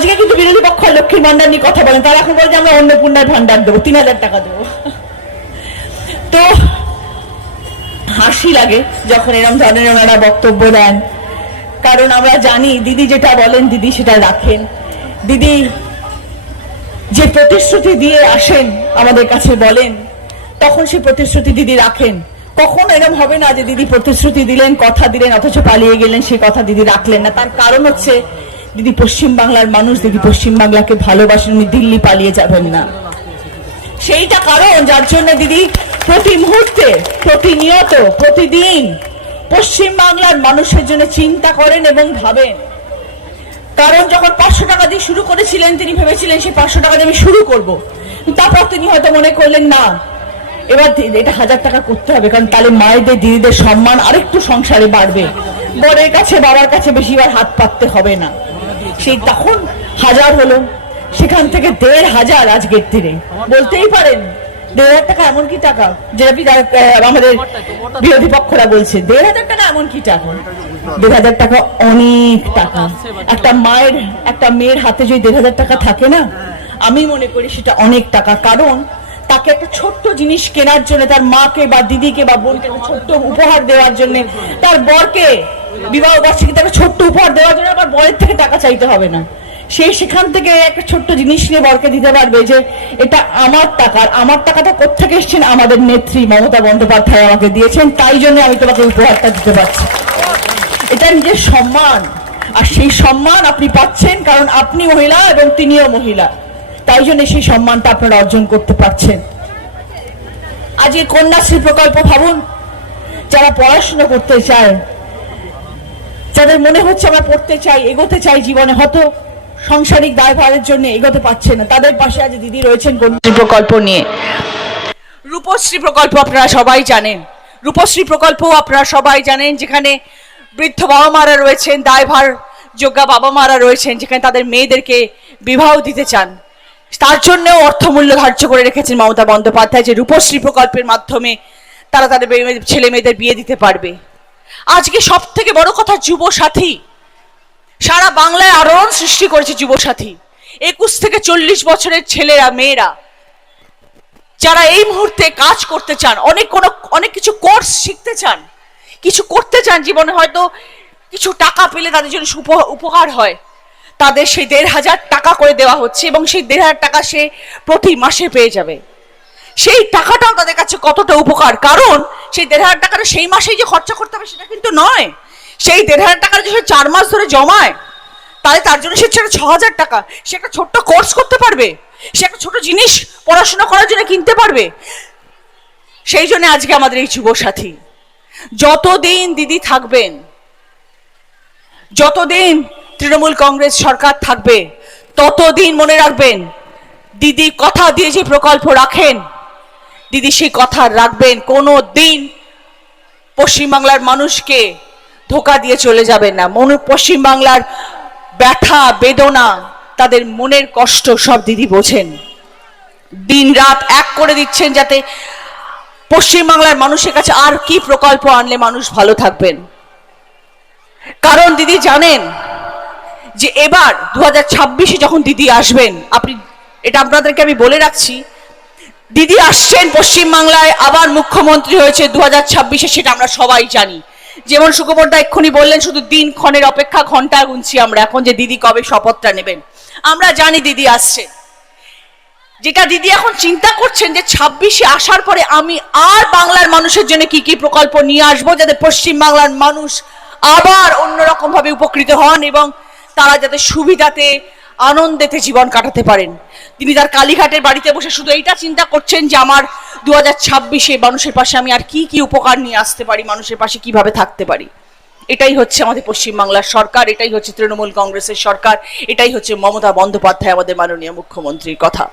আজকে কিন্তু বিরোধী পক্ষ লক্ষ্মীর ভান্ডার নিয়ে কথা বলেন, তারা এখন বলে যে আমরা অন্নপূর্ণার ভান্ডার দেবো, 3000 টাকা দেবো। তো হাসি লাগে যখন এরকম ধরনের ওনারা বক্তব্য দেন, কারণ আমরা জানি দিদি যেটা বলেন দিদি সেটা রাখেন। দিদি যে প্রতিশ্রুতি দিয়ে আসেন আমাদের কাছে বলেন, তখন সেই প্রতিশ্রুতি দিদি রাখেন। কখনো এরকম হবে না যে দিদি প্রতিশ্রুতি দিলেন, কথা দিলেন, অথচ পালিয়ে গেলেন, সেই কথা দিদি রাখলেন না। তার কারণ হচ্ছে দিদি পশ্চিম বাংলার মানুষ, দিদি পশ্চিম বাংলাকে ভালোবাসেন, উনি দিল্লি পালিয়ে যাবেন না। সেইটা কারণ যার জন্য দিদি প্রতি মুহূর্তে, প্রতিনিয়ত, প্রতিদিন পশ্চিম বাংলার মানুষের জন্য চিন্তা করেন এবং ভাবেন। কারণ যখন 500 টাকা দিয়ে শুরু করেছিলেন, তিনি ভেবেছিলেন সেই 500 টাকা দিয়ে আমি শুরু করব। তারপর তিনি হয়তো মনে করলেন না, এবার এটা 1000 টাকা করতে হবে, কারণ তাহলে মায়েদের, দিদিদের সম্মান আরেকটু সংসারে বাড়বে, বরের কাছে, বাবার কাছে বেশিবার হাত পাততে হবে না। সেই তখন 1000 হলো, সেখান থেকে 1500 আজকের দিনে। বলতেই পারেন 1500 টাকা এমন কি টাকা, যেটা আমাদের বিরোধী পক্ষরা বলছে 1500 টাকা এমন কি টাকা। 1500 টাকা অনেক টাকা। একটা মায়ের, একটা মেয়ের হাতে যদি 1500 টাকা থাকে না, আমি মনে করি সেটা অনেক টাকা। কারণ তাকে একটা ছোট্ট জিনিস কেনার জন্য, তার মাকে বা দিদিকে বা বোনকে একটা ছোট্ট উপহার দেওয়ার জন্য, তার বরকে বিবাহ বার্ষিকীতে একটা ছোট্ট উপহার দেওয়ার জন্য আবার বরের থেকে টাকা চাইতে হবে না। সেই সেখান থেকে একটা ছোট্ট জিনিস নিয়ে বরকে দিতে পারবে যে এটা আমার টাকা। আমার টাকাটা কোত্থেকে এসছেন? আমাদের নেত্রী মমতা বন্দ্যোপাধ্যায় আমাকে দিয়েছেন, তাই জন্য আমি তোমাকে উপহারটা দিতে পারছি। এটা নিজের সম্মান, আর সেই সম্মান আপনি পাচ্ছেন কারণ আপনি মহিলা এবং তিনিও মহিলা, তাই জন্য সেই সম্মানটা আপনারা অর্জন করতে পারছেন। আজ এই কন্যাশ্রী প্রকল্প ভাবুন, যারা পড়াশোনা করতে চায়, যাদের মনে হচ্ছে আমরা পড়তে চাই, এগোতে চাই জীবনে, হয়তো সাংসারিক দায়ভারের জন্য এগোতে পারছে না, তাদের পাশে আজ দিদি রয়েছেন কন্যাশ্রী প্রকল্প নিয়ে। রূপশ্রী প্রকল্প আপনারা সবাই জানেন, রূপশ্রী প্রকল্প আপনারা সবাই জানেন, যেখানে বৃদ্ধ বাবা মারা রয়েছেন, দায়ভার যোগ্যা বাবা মারা রয়েছেন, যেখানে তাদের মেয়েদেরকে বিবাহ দিতে চান, তার জন্যও অর্থমূল্য ধার্য করে রেখেছেন মমতা বন্দ্যোপাধ্যায়, যে রূপশ্রী প্রকল্পের মাধ্যমে তারা তাদের ছেলে মেয়েদের বিয়ে দিতে পারবে। আজকে সব থেকে বড় কথা, যুব সাথী সারা বাংলায় আলোড়ন সৃষ্টি করেছে। যুব সাথী 21 থেকে 40 বছরের ছেলেরা, মেয়েরা যারা এই মুহূর্তে কাজ করতে চান, অনেক কিছু কোর্স শিখতে চান, কিছু করতে চান জীবনে, হয়তো কিছু টাকা পেলে তাদের জন্য উপকার হয়, তাদের সেই 1500 টাকা করে দেওয়া হচ্ছে এবং সেই 1500 টাকা সে প্রতি মাসে পেয়ে যাবে। সেই টাকাটাও তাদের কাছে কতটা উপকার, কারণ সেই 1500 টাকাটা সেই মাসেই যে খরচা করতে হবে সেটা কিন্তু নয়। সেই 1500 টাকা যদি সে 4 মাস ধরে জমায়, তাহলে তার জন্য সে 6000 টাকা, সে একটা ছোট্ট কোর্স করতে পারবে, সে একটা ছোট জিনিস পড়াশোনা করার জন্য কিনতে পারবে। সেই জন্য আজকে আমাদের এই যুব সাথী, যতদিন দিদি থাকবেন, যতদিন তৃণমূল কংগ্রেস সরকার থাকবে, ততদিন মনে রাখবেন দিদি কথা দিয়ে যে প্রকল্প রাখেন, দিদি সেই কথা রাখবেন। কোনো দিন পশ্চিমবাংলার মানুষকে ধোঁকা দিয়ে চলে যাবেন না। পশ্চিমবাংলার ব্যথা বেদনা, তাদের মনের কষ্ট সব দিদি বোঝেন, দিন রাত এক করে দিচ্ছেন যাতে পশ্চিমবাংলার মানুষের কাছে আর কি প্রকল্প আনলে মানুষ ভালো থাকবেন। কারণ দিদি জানেন যে এবার 2026-এ যখন দিদি আসবেন, এটা আপনাদেরকে আমি বলে রাখছি, দিদি আসছেন পশ্চিমবাংলায়, আবার মুখ্যমন্ত্রী হয়েছে 2026-এ, সেটা আমরা সবাই জানি। যেমন সুকুমারদা এক্ষুনি বললেন, শুধু দিন ক্ষণের অপেক্ষা, ঘন্টা গুনছি আমরা এখন যে দিদি কবে শপথটা নেবেন। আমরা জানি দিদি আসছে। যেটা দিদি এখন চিন্তা করছেন যে 26-এ আসার পরে আমি আর বাংলার মানুষের জন্য কি কি প্রকল্প নিয়ে আসবো, যাতে পশ্চিমবাংলার মানুষ আবার অন্যরকম ভাবে উপকৃত হন এবং তারা যাতে সুবিধাতে, আনন্দেতে জীবন কাটাতে পারেন। তিনি তার কালীঘাটের বাড়িতে বসে শুধু এইটা চিন্তা করছেন যে আমার 2026-এ মানুষের পাশে আমি আর কি কি উপকার নিয়ে আসতে পারি, মানুষের পাশে কিভাবে থাকতে পারি। এটাই হচ্ছে আমাদের পশ্চিমবাংলার সরকার, এটাই হচ্ছে তৃণমূল কংগ্রেসের সরকার, এটাই হচ্ছে মমতা বন্দ্যোপাধ্যায় আমাদের মাননীয় মুখ্যমন্ত্রীর কথা।